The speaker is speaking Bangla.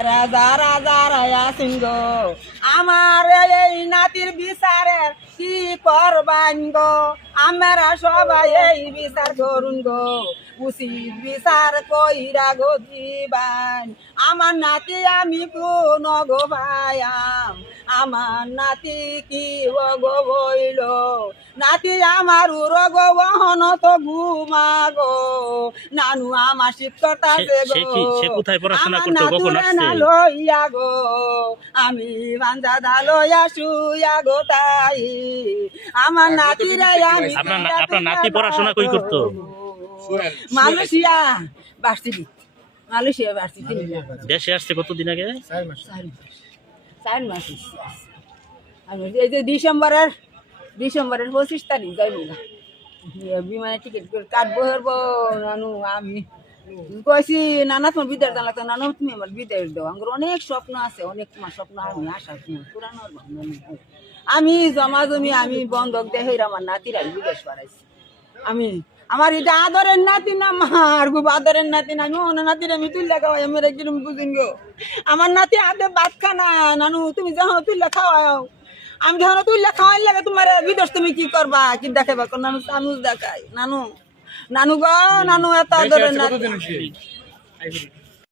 রাজা রাজা রায়া সিংহ আমার এই নাতির বিচারের কি করবান গো আমরা সবাই এই বিচার করুন গো উচিত বিচার কইরা গো দিবান আমার নাতি আমি কোন গো ভায়াম আমার নাতি কি গো বইল নাতি আমার উরগ বহন তো ঘুমা গো নানু আমার শিক্ষতা সে কোথায় পড়াশোনা করতে কখন আসছে? লইয়া গো আমি বাঞ্জা লইয়া শুইয়া গো তাই আমার নাতিরা আমি আপনার নাতি পড়াশোনা কই করতো? মালয়েশিয়া ভার্সিটি মালয়েশিয়া ভার্সিটি দেশে আসছে কতদিন আগে? 4 মাস আমি এই যে ডিসেম্বরের 25 তারিখ যাইব না বিমানের টিকিট করে কাটবো হরবো নানু আমি কইছি নানা তোমার বিদায় জানলা তো নানু তুমি আমার বিদায় দাও আমার অনেক স্বপ্ন আছে অনেক তোমার স্বপ্ন আমি আশা পুরানো আমি জমা জমি আমি বন্ধক দেখে আমার নাতিরা বিদেশ পাঠাইছি আমি আমার এটা আদরের নাতি না আমার খুব আদরের নাতি না আমি অন্য নাতির আমি তুললে খাওয়াই আমার একদিন বুঝিন গো আমার নাতি আদে ভাত খানা নানু তুমি যখন তুললে খাওয়াও আমি যখন তুললে খাওয়াই লাগে তোমার বিদেশ তুমি কি করবা কি দেখাবা নানু চামচ দেখাই নানু নানু গো নানু এত আদরের নাতি